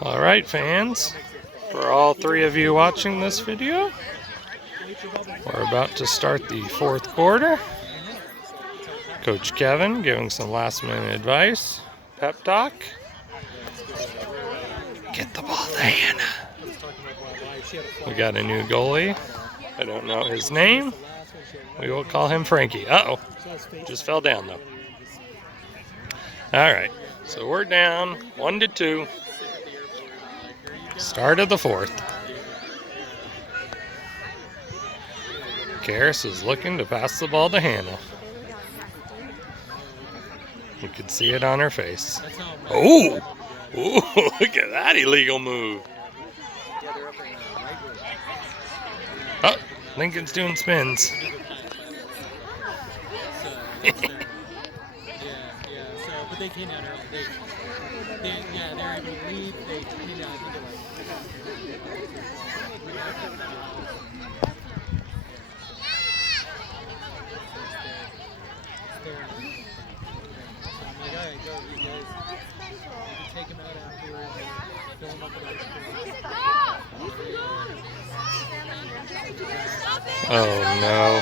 All right, fans, for all three of you watching this video, we're about to start the fourth quarter. Coach Kevin giving some last-minute advice, pep talk. Get the ball to Hannah. We got a new goalie. I don't know his name. We will call him Frankie. Uh-oh. Just fell down, though. All right. So we're down 1-2. Start of the fourth. Karis is looking to pass the ball to Hannah. You could see it on her face. Oh! Ooh, look at that illegal move. Oh, Lincoln's doing spins. But they came down early. They're able to lead. They came down. Take him out afterwards. Fill him up with ice cream. Oh no.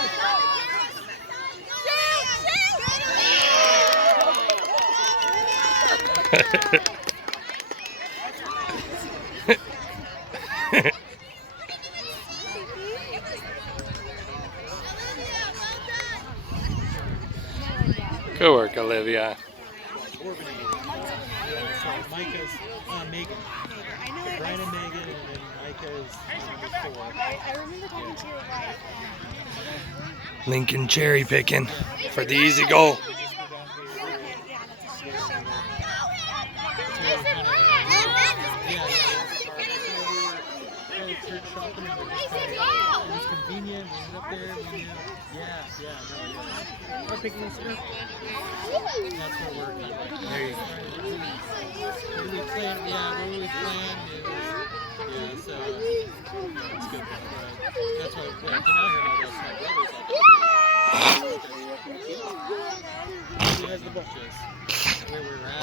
Good work, Olivia. Micah's Megan. Brian and Megan, and then Micah's number 4. I remember talking to your wife. Lincoln cherry picking for the easy goal. It's convenient. We ended up there. We're picking this up. That's what we're like. There you go. What do we plan? Yeah, what do we plan? Yeah, so it's good. That's why when I came out here, my brothers. He has the book. Where we're at.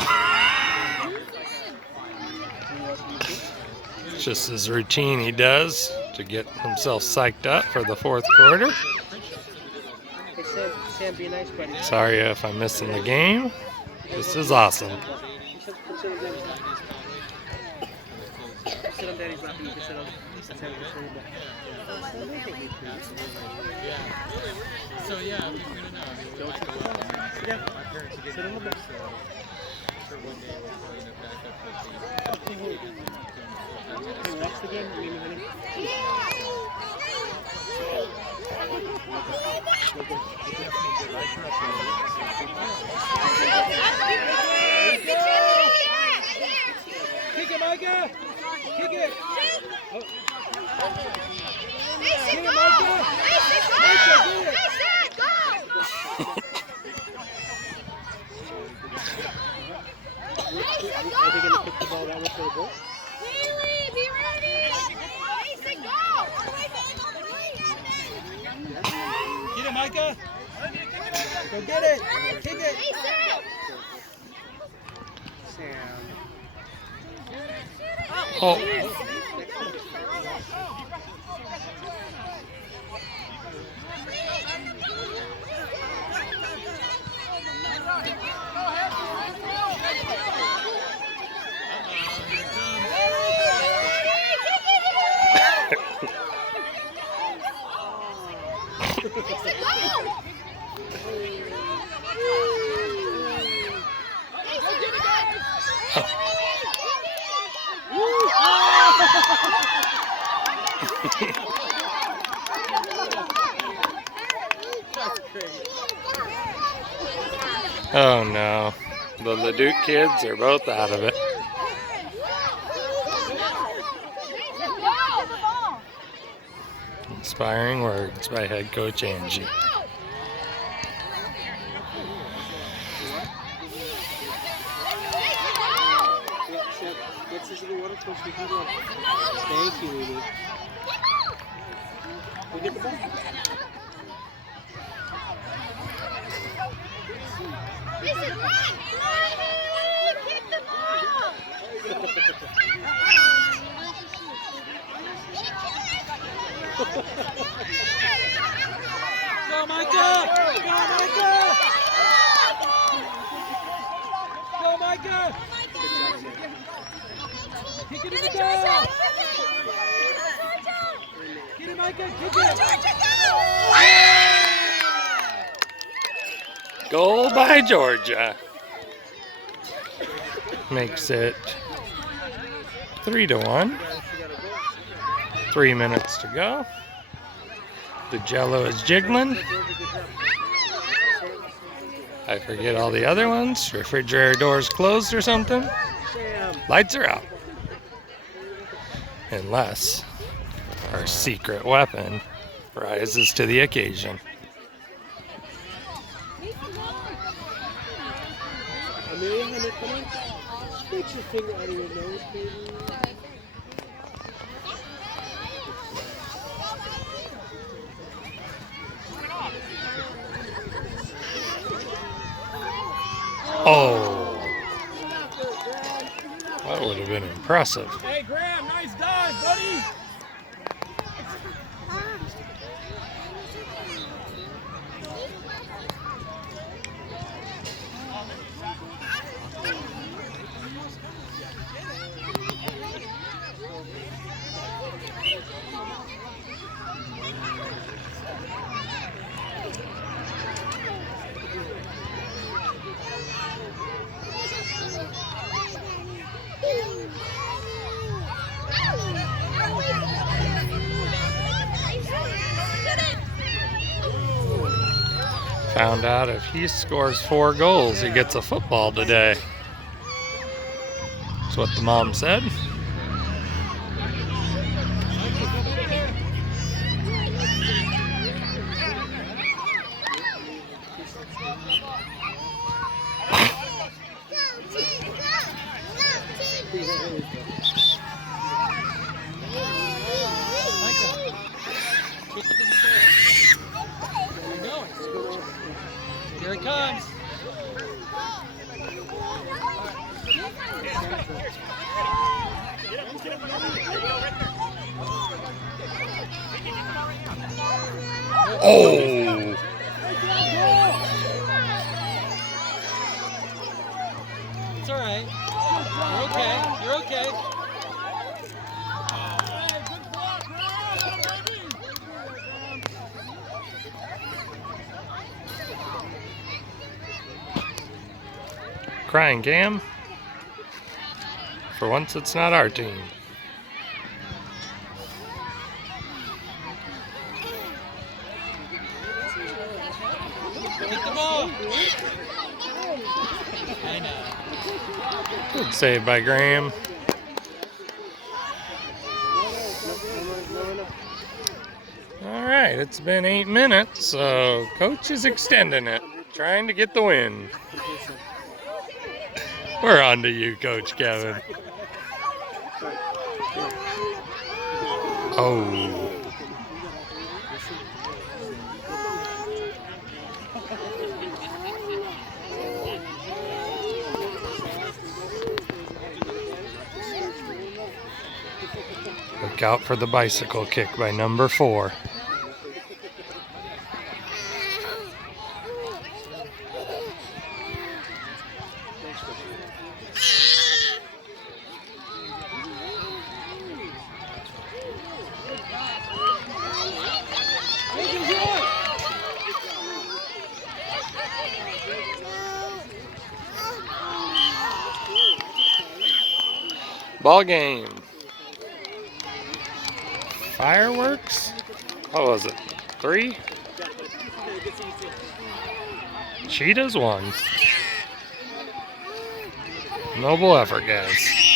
It's just his routine he does to get himself psyched up for the fourth quarter. Sam, be nice, buddy. Sorry if I'm missing the game. This is awesome. Sit on Daddy's lap and you can sit on So yeah, we're gonna know. My parents are getting older, so I'm sure one day we'll probably end up back up with the. Can you watch the game? Are you winning? Kick it, Micah! Kick it! Oh. Kick it, Micah! Micah, do it! Are they going to kick the ball that way for the goal? Haley, be ready! Mason, go! Get it, Micah! Go get it! Kick it! Sam. Oh. Oh no, the Leduc kids are both out of it. Inspiring words by head coach Angie. Thank you, Lily. We get the ball. Listen, run! Kick the ball! Go, Micah! Go, Micah! Go, Micah! Kick it in the goal! Get it, Micah! Kick it! Goal by Georgia. Makes it 3-1. 3 minutes to go. The Jello is jiggling. I forget all the other ones. Refrigerator doors closed or something. Lights are out. Unless our secret weapon rises to the occasion. Amelia, honey, come on. Take your finger out of your nose, baby. Oh, that would have been impressive. Hey, Graham, nice dive, buddy! Found out if he scores 4 goals, he gets a football today. That's what the mom said. Here it comes. Oh! It's all right. You're okay. You're okay. Crying Cam. For once, it's not our team. Get the ball. I know. Good save by Graham. All right, it's been 8 minutes, so coach is extending it, trying to get the win. We're on to you, Coach Kevin. Oh. Look out for the bicycle kick by number 4. Ball game. Fireworks? What was it? 3? Cheetahs 1. Noble effort, guys.